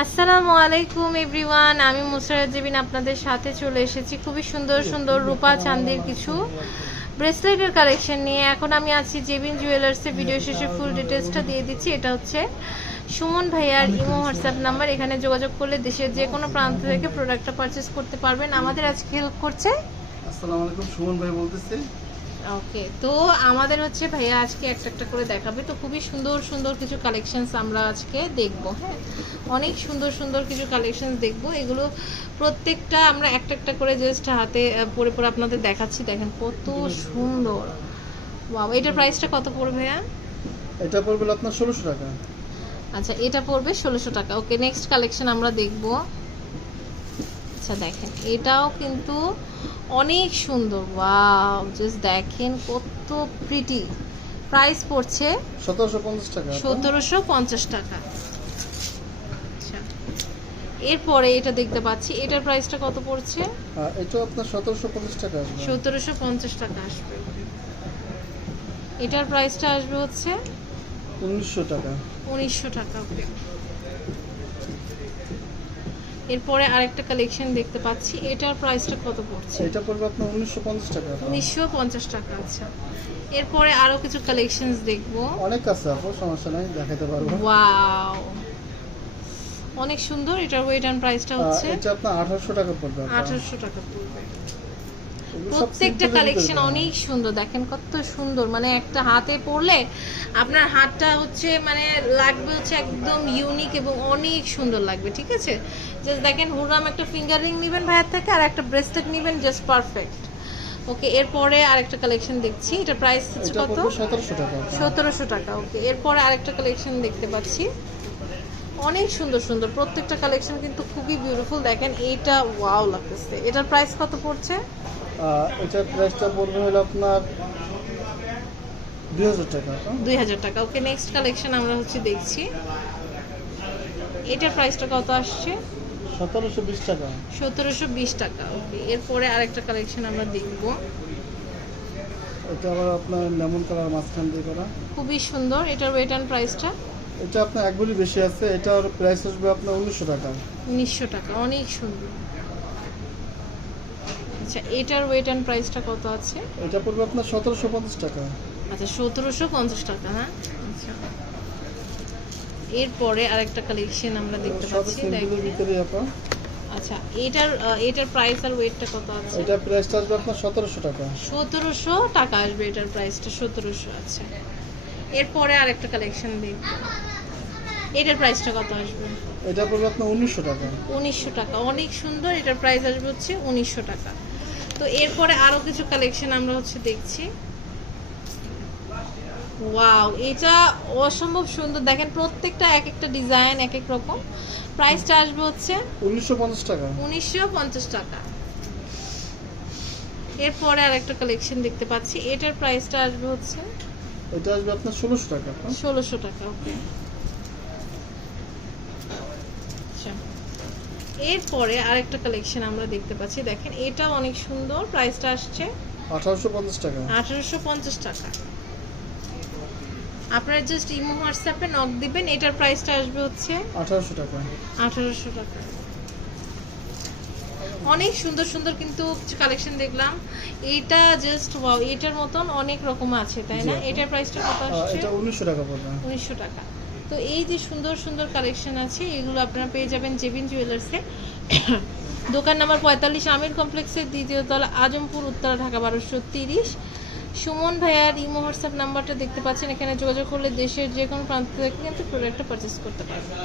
আসসালামু আলাইকুম এভরিওয়ান, আমি মুসারাত জাবিন আপনাদের সাথে চলে এসেছি খুবই সুন্দর সুন্দর রূপা চাঁদির কিছু ব্রেসলেটের কালেকশন নিয়ে। এখন আমি আছি জেবিন জুয়েলার্সে। ভিডিও শেষে ফুল ডিটেলসটা দিয়ে দিচ্ছি। এটা হচ্ছে সুমন ভাইয়ার ইমো হোয়াটসঅ্যাপ নাম্বার। এখানে যোগাযোগ করলে দেশের যে কোনো প্রান্ত থেকে প্রোডাক্টটা পারচেস করতে পারবেন। আমাদের আজকে হেল্প করছে, আসসালামু আলাইকুম, সুমন ভাই বলতেছি। ওকে, তো আমাদের হচ্ছে ভাইয়া আজকে একটা একটা করে দেখাবে। তো খুবই সুন্দর সুন্দর কিছু কালেকশনস আমরা আজকে দেখব। হ্যাঁ, অনেক সুন্দর সুন্দর কিছু কালেকশনস দেখব। এগুলো প্রত্যেকটা আমরা একটা একটা করে জাস্ট হাতে পরে পরে আপনাদের দেখাচ্ছি। দেখেন কত সুন্দর। ওয়াও, এটার প্রাইসটা কত পড়বে ভাইয়া? এটা পড়বে আপনার 1600 টাকা। আচ্ছা, এটা পড়বে 1600 টাকা। ওকে, নেক্সট কালেকশন আমরা দেখব। আচ্ছা দেখেন, এটাও কিন্তু অনেক সুন্দর। ওয়াও, জাস্ট দেখেন কত প্রিটি। প্রাইস পড়ছে 1750 টাকা। 1750 টাকা। আচ্ছা, এরপরে এটা দেখতে পাচ্ছি, এটার প্রাইসটা কত পড়ছে? এটা আপনার 1750 টাকা আসবে। 1750 টাকা আসবে। এটার প্রাইসটা আসবে হচ্ছে 1900 টাকা। 1900 টাকা। ওকে, এরপরে আরেকটা কালেকশন দেখতে পাচ্ছি, এটার প্রাইসটা কত পড়ছে? এটা পড়বে আপনার 1950 টাকা। 1950 টাকা। আচ্ছা, এরপরে আরো কিছু কালেকশনস দেখব। অনেক আছে আপু, সমস্যা নাই, দেখাতে পারবো। ওয়াও, অনেক সুন্দর। এটার ওয়েট এন্ড প্রাইসটা হচ্ছে এটা আপনার 1800 টাকা পড়বে। 1800 টাকা পড়বে। এগুলো সব প্রত্যেকটা simple কালেকশন ভিতরে। অনেক সুন্দর। দেখেন কত সুন্দর, মানে একটা হাতে পরলে আপনার হাতটা হচ্ছে মানে লাগবে হচ্ছে একদম ইউনিক এবং অনেক সুন্দর লাগবে। ঠিক আছে, জাস্ট দেখেন হুররাম একটা ফিঙ্গার রিং নেবেন ভাইয়ের থেকে, আর একটা ব্রেসলেট নেবেন, জাস্ট পারফেক্ট। ওকে, এরপরে আরেকটা কালেকশন দেখছি। এটা প্রাইস হচ্ছে এটা কত? পড়বে 1700 টাকা। 1700 টাকা। ওকে, এরপরে আরেকটা কালেকশন দেখতে পাচ্ছি, অনেক সুন্দর সুন্দর প্রত্যেকটা কালেকশন কিন্তু খুবই বিউটিফুল। দেখেন এইটা ওয়াও লাগতেছে। এটার প্রাইস কত পড়ছে? এটার প্রাইসটা পড়বে হলো আপনার 2000 টাকা। 2000 টাকা। ওকে, নেক্সট কালেকশন আমরা হচ্ছে দেখছি, এটার প্রাইসটা কত আসছে? 1720 টাকা। 1720 টাকা। ওকে, এরপরে আরেকটা কালেকশন আমরা দেখব। এটা আবার আপনার লেমন কালার মাঝখান দিয়ে করা, খুবই সুন্দর। এটার ওয়েট এন্ড প্রাইসটা? এটা আপনার এক ভরি বেশি আছে। এটার প্রাইস আসবে আপনার 1900 টাকা। 1900 টাকা। অনেক সুন্দর। আচ্ছা, এটার ওয়েট এন্ড প্রাইসটা কত আছে? এটা পড়বে আপনার 1750 টাকা। আচ্ছা, 1750 টাকা। হ্যাঁ, আচ্ছা, এরপরে আরেকটা কালেকশন আমরা দেখতে সব পাচ্ছি। সিম্পলের দেখেন, ভিতরে আপা। আচ্ছা, এটার প্রাইস আর ওয়েটটা কত আছে? এটা প্রাইসটা আসবে আপনার 1700 টাকা। 1700 টাকা আসবে এটার প্রাইসটা। 1700। আচ্ছা, এরপরে আরেকটা কালেকশন দেখব, এটার প্রাইসটা কত আসবে? এটা পড়বে আপনার 1900 টাকা। 1900 টাকা। অনেক সুন্দর। এটার প্রাইস আসবে হচ্ছে 1900 টাকা। তো এরপরে আরো কিছু কালেকশন আমরা হচ্ছে দেখছি। ওয়াও, এটা অসম্ভব সুন্দর। দেখেন প্রত্যেকটা এক একটা ডিজাইন এক এক রকম। প্রাইসটা আসবে হচ্ছে 1950 টাকা। 1950 টাকা। এরপরে আরেকটা কালেকশন দেখতে পাচ্ছি, এটার প্রাইসটা আসবে হচ্ছে এটা আসবে আপনার 1600 টাকা। 1600 টাকা। ওকে, আচ্ছা, এরপরে আরেকটা কালেকশন আমরা দেখতে পাচ্ছি। দেখেন এটা অনেক সুন্দর। প্রাইসটা আসছে 1850 টাকা। 1850 টাকা। আপনারা জাস্ট ইমো হোয়াটসঅ্যাপে নক দিবেন। এটার প্রাইসটা আসবে হচ্ছে 1800 টাকা। 1800 টাকা। অনেক সুন্দর সুন্দর কিন্তু কালেকশন দেখলাম। এটা জাস্ট ওয়াও, এটার মতন অনেক রকম আছে, তাই না? এটার প্রাইসটা কত আসছে? এটা 1900 টাকা পড়বে। 1900 টাকা। তো এই যে সুন্দর সুন্দর কালেকশন আছে, এগুলো আপনারা পেয়ে যাবেন জেবিন জুয়েলার্সে। দোকান নাম্বার 45, আমির কমপ্লেক্সের দ্বিতীয় তলা, আজমপুর, উত্তরা, ঢাকা 1230। সুমন ভাইয়ার ইমো হোয়াটসঅ্যাপ নাম্বারটা দেখতে পাচ্ছেন। এখানে যোগাযোগ করলে দেশের যে কোনো প্রান্ত থেকে কিন্তু প্রোডাক্টটা পারচেস করতে পারবেন।